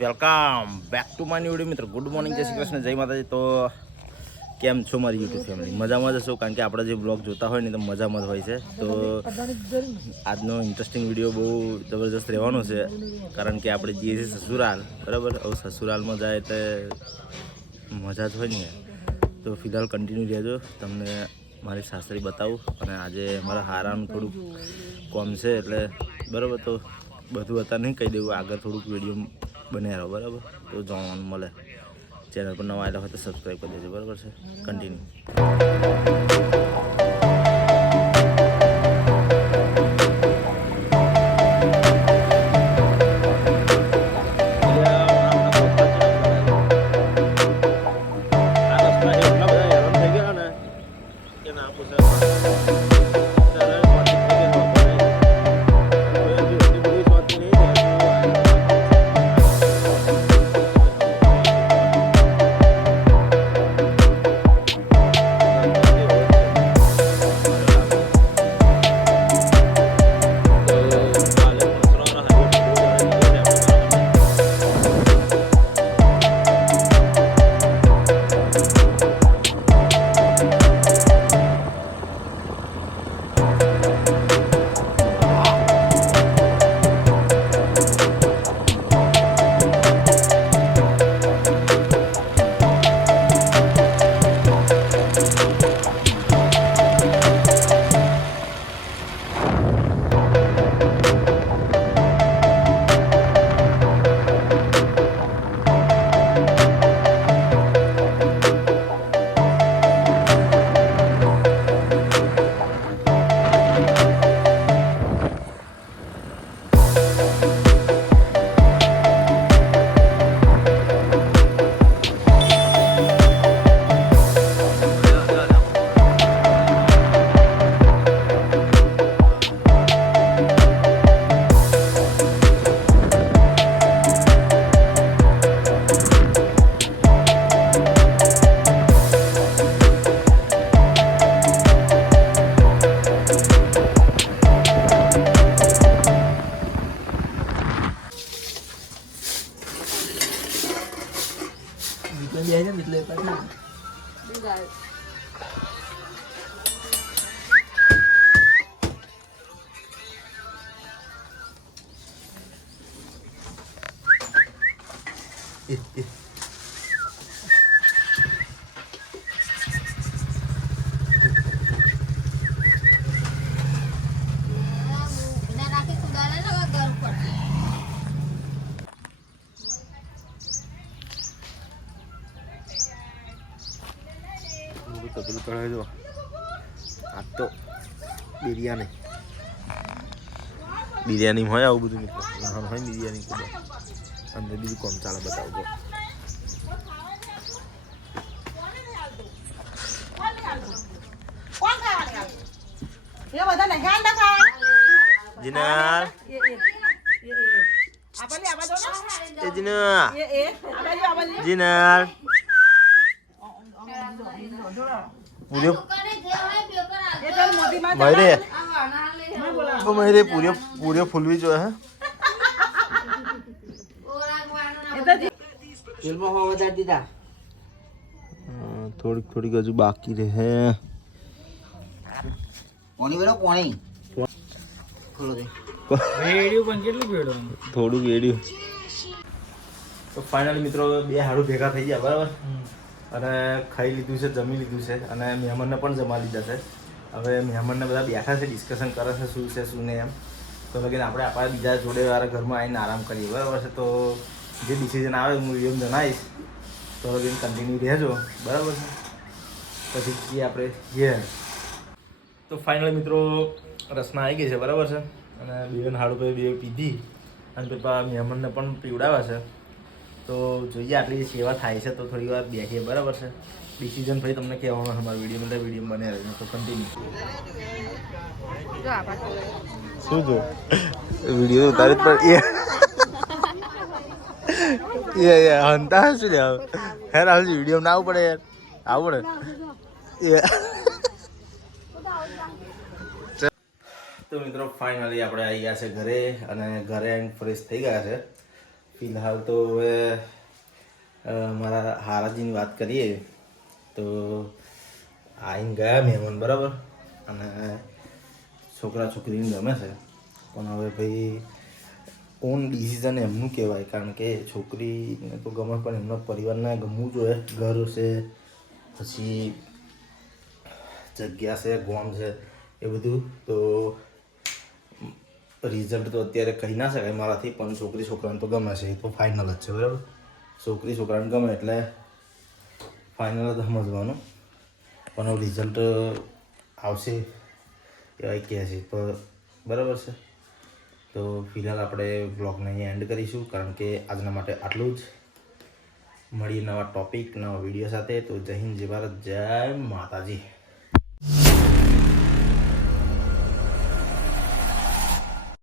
Welcome back to my new મિત્ર. Good morning, જય શ્રી કૃષ્ણ, જય માતાજી. તો કેમ છો મારી યુટ્યુબ ફેમિલી? મજામાં જ છો કારણ કે આપણે જે બ્લોગ જોતા હોય ને, તો મજામાં જ હોય છે. તો આજનો ઇન્ટરેસ્ટિંગ વીડિયો બહુ જબરજસ્ત રહેવાનો છે, કારણ કે આપણે જઈએ છીએ સસુરાલ. બરાબર? હવે સસુરાલમાં જાય તો મજા જ હોય ને. તો ફિલહાલ કન્ટિન્યુ રહેજો. તમને મારી સાસરી બતાવું અને આજે મારા હારાનું થોડુંક કોમ છે એટલે બરાબર તો બધું અત્યારે નહીં કહી દેવું, આગળ થોડુંક વીડિયો બન્યા રહો, બરાબર? તો જોવાનું મળે. ચેનલ પર નવા આવેલા હોય તો સબસ્ક્રાઈબ કરી દેજો, બરાબર છે? કન્ટિન્યુ બે ને એટલે પછી Yeah, yeah. તપેલું કઢાઈ જો. આ તો બિરયાની. બિરયાની હોય આવું બધું મિત્રો? લહાણ હોય બિરયાની ખૂબ અંદર બીજું કોમ ચાલે બતાવજો જીનાર. જીનાર ખાંડા ખાવા જીનાલ એ એ એ એ આપલે આવા દો ને એ જીના એ એ આવા આવા લ્યો જીનાલ પૂર્યો. મયરે મેં બોલા ઓ મયરે પૂર્યો પૂર્યો ફૂલવી જોઈએ હે. થોડીક થોડીક હજુ બાકી રહે. કોની બેડો કોની? ખોલો દે. થોડુંક એડ્યું તો ફાઇનલ મિત્રો બે હાડું ભેગા થઈ ગયા બરાબર? અને ખાઈ લીધું છે, જમી લીધું છે અને મહેમાનને પણ જમા લીધા છે. હવે મહેમાનને બધા બેઠા છે ડિસ્કશન કરે છે, શું છે, શું નહીં એમ. તો લગીને આપણે આપણા બીજા જોડે વાળા ઘરમાં આવીને આરામ કરીએ, બરાબર છે? તો જે ડિસિઝન આવે હું એમ જણાવીશ. તો લગીને કન્ટિન્યુ રહેજો, બરાબર છે? પછી જઈએ આપણે જે તો ફાઇનલ મિત્રો, રસના આવી ગઈ છે, બરાબર છે? અને બેન હાડુભાઈ બે પીધી અને પેપા મહેમાનને પણ પીવડાવે છે. તો જોઈએ આટલી સેવા થાય છે તો થોડી વાર બેસીએ બરાબર છે? ડિસિઝન ફરી તમને કહેવાનું છે મારા વીડિયો બધા વીડિયો બને રહેજો તો કન્ટિન્યુ શું જો વીડિયો ઉતારે પણ એ એ હંતા હશું લે હે રાહુલજી વીડિયો ના આવવું પડે. યાર એ તો મિત્રો ફાઇનલી આપણે આવી ગયા છે ઘરે અને ઘરે ફ્રેશ થઈ ગયા છે. ફિલહાલ તો હવે મારા હારાજીની વાત કરીએ તો આવીને ગયા મહેમાન બરાબર અને છોકરા છોકરીને ગમે છે પણ હવે ભાઈ ઓન ડિસિઝન એમનું કહેવાય કારણ કે છોકરીને તો ગમે પણ એમના પરિવારને ગમવું જોઈએ ઘર છે પછી જગ્યા છે ગોમ છે એ બધું તો રિઝલ્ટ તો અત્યારે કહી ના શકાય મારાથી, પણ છોકરી છોકરાને તો ગમે છે, એ તો ફાઇનલ જ છે, બરાબર? છોકરી છોકરાને ગમે એટલે ફાઇનલ જ સમજવાનું. પણ રિઝલ્ટ આવશે એવા કહે છે, તો બરાબર છે. તો ફિલહાલ આપણે બ્લોગને અહીંયા એન્ડ કરીશું, કારણ કે આજના માટે આટલું જ. મળીએ નવા ટોપિક નવા વીડિયો સાથે. તો જય હિન્દ, જય ભારત, જય માતાજી.